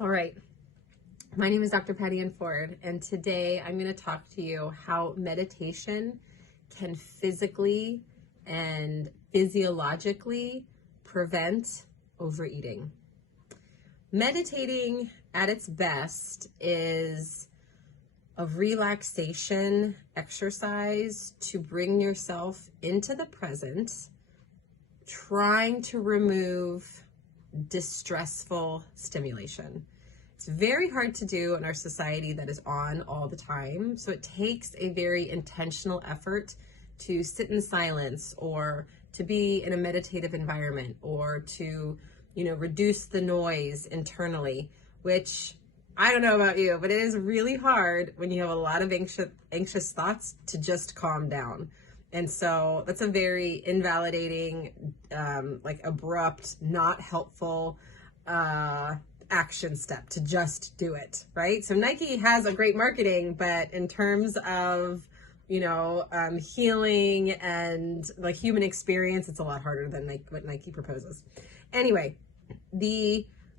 All right. My name is Dr. Patty Ann Ford, and today I'm going to talk to you how meditation can physically and physiologically prevent overeating. Meditating at its best is a relaxation exercise to bring yourself into the present, trying to remove distressful stimulation. It's very hard to do in our society that is on all the time. So it takes a very intentional effort to sit in silence or to be in a meditative environment or to, reduce the noise internally, which I don't know about you, but it is really hard when you have a lot of anxious thoughts to just calm down. And so that's a very invalidating, abrupt, not helpful action step to just do it, right? So Nike has a great marketing, but in terms of, healing and like human experience, it's a lot harder than what Nike proposes. Anyway,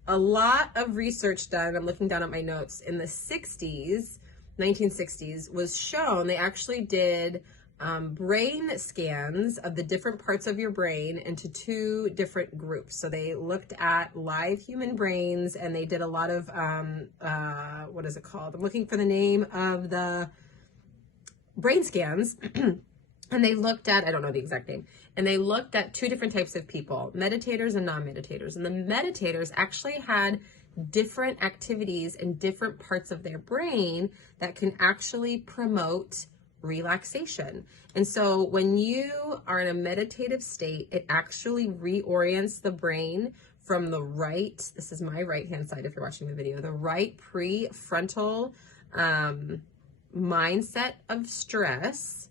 a lot of research done, I'm looking down at my notes, in the 1960s was shown, they actually did brain scans of the different parts of your brain into two different groups. So they looked at live human brains and they did a lot of, what is it called? I'm looking for the name of the brain scans. And they looked at, I don't know the exact name, and they looked at two different types of people, meditators and non-meditators. And the meditators actually had different activities in different parts of their brain that can actually promote relaxation. And so when you are in a meditative state, it actually reorients the brain from the right, this is my right hand side if you're watching the video, the right prefrontal mindset of stress,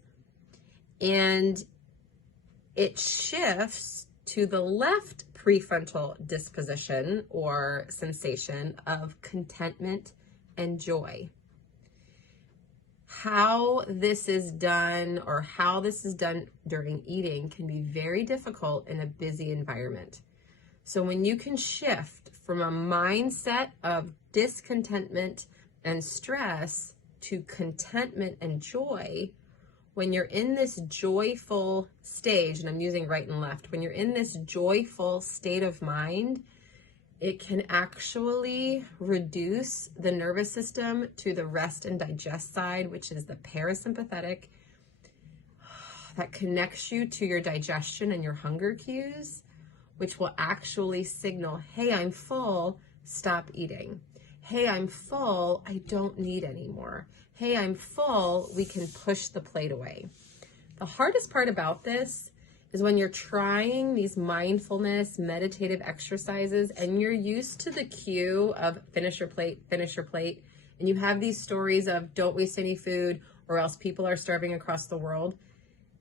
and it shifts to the left prefrontal disposition or sensation of contentment and joy. How this is done or how this is done during eating can be very difficult in a busy environment. So when you can shift from a mindset of discontentment and stress to contentment and joy, when you're in this joyful stage, and I'm using right and left, when you're in this joyful state of mind, it can actually reduce the nervous system to the rest and digest side, which is the parasympathetic, that connects you to your digestion and your hunger cues, which will actually signal, hey, I'm full, stop eating. Hey, I'm full, I don't need anymore. Hey, I'm full, we can push the plate away. The hardest part about this is when you're trying these mindfulness, meditative exercises and you're used to the cue of finish your plate, and you have these stories of don't waste any food or else people are starving across the world.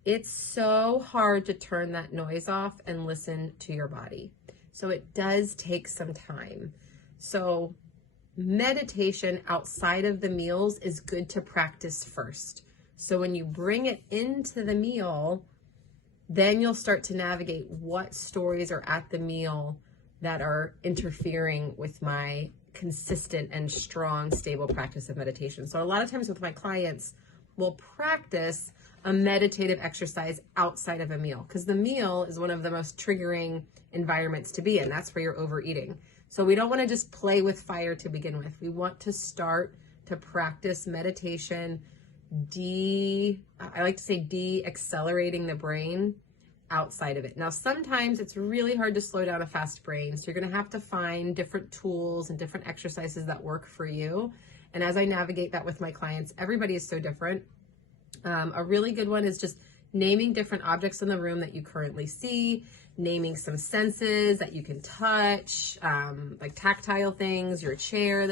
It's so hard to turn that noise off and listen to your body. So it does take some time. So meditation outside of the meals is good to practice first. So when you bring it into the meal, then you'll start to navigate what stories are at the meal that are interfering with my consistent and strong, stable practice of meditation. So a lot of times with my clients, we'll practice a meditative exercise outside of a meal because the meal is one of the most triggering environments to be in. That's where you're overeating. So we don't want to just play with fire to begin with. We want to start to practice meditation, I like to say de-accelerating the brain outside of it. Now, sometimes it's really hard to slow down a fast brain. So you're going to have to find different tools and different exercises that work for you. And as I navigate that with my clients, everybody is so different. A really good one is just naming different objects in the room that you currently see, naming some senses that you can touch, like tactile things, your chair that